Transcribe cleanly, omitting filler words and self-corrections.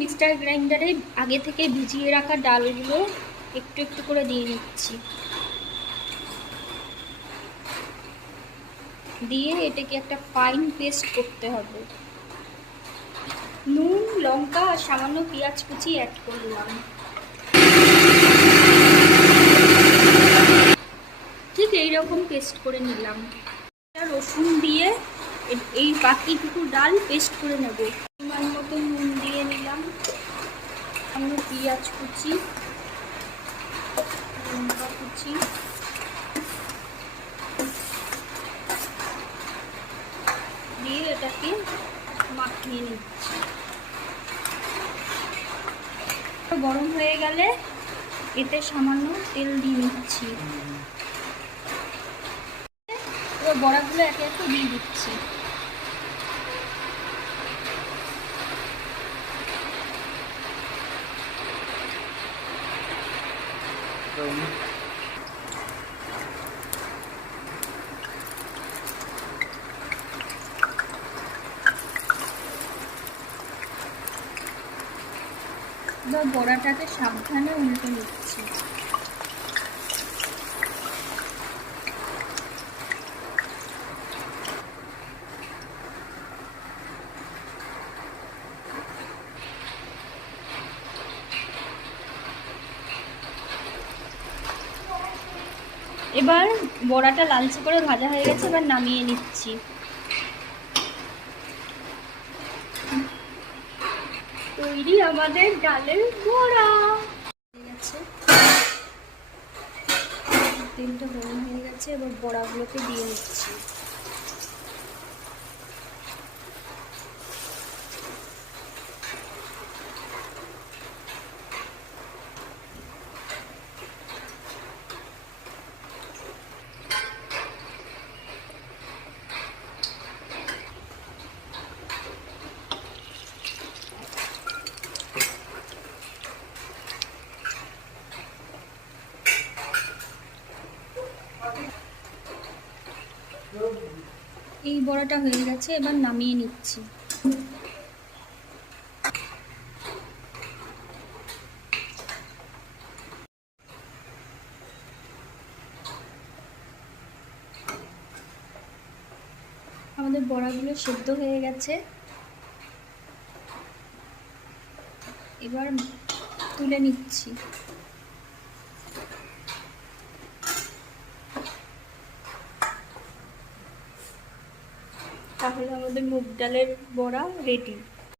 Mixture গ্রাইন্ডারে আগে থেকে ভিজিয়ে রাখা ডালগুলো একটু একটু করে দিয়ে নিচ্ছি, দিয়ে এটাকে একটা ফাইন পেস্ট করতে হবে। নুন, লঙ্কা আর সামান্য পেঁয়াজ কুচি অ্যাড করলাম। ঠিক এইরকম পেস্ট করে নিলাম। রসুন দিয়ে এই বাকিটুকু ডাল পেস্ট করে নেব। পরিমাণ মতো নুন দিয়ে নিলাম, সামান্য পেঁয়াজ কুচি, লঙ্কা কুচি, দিয়ে এটাকে মাখিয়ে নিচ্ছি। গরম হয়ে গেলে এতে সামান্য তেল দিয়ে নিচ্ছি, এবার বড়াগুলো একে একে দিয়ে দিচ্ছি। এবার বড়াটাকে সাবধানে উল্টে নিচ্ছি। এবার বড়াটা লালচে করে ভাজা হয়ে গেছে, এবার নামিয়ে নিচ্ছি। তৈরি আমাদের ডালের বড়া। হয়ে গেছে, তেলটা গরম হয়ে গেছে, এবার বড়াগুলোকে দিয়ে নিচ্ছি। এই বড়াটা হয়ে গেছে, এবার নামিয়ে নিচ্ছি। আমাদের বড়াগুলো সেদ্ধ হয়ে গেছে, এবার তুলে নিচ্ছি। তাহলে আমাদের মুগ ডালের বড়া রেডি।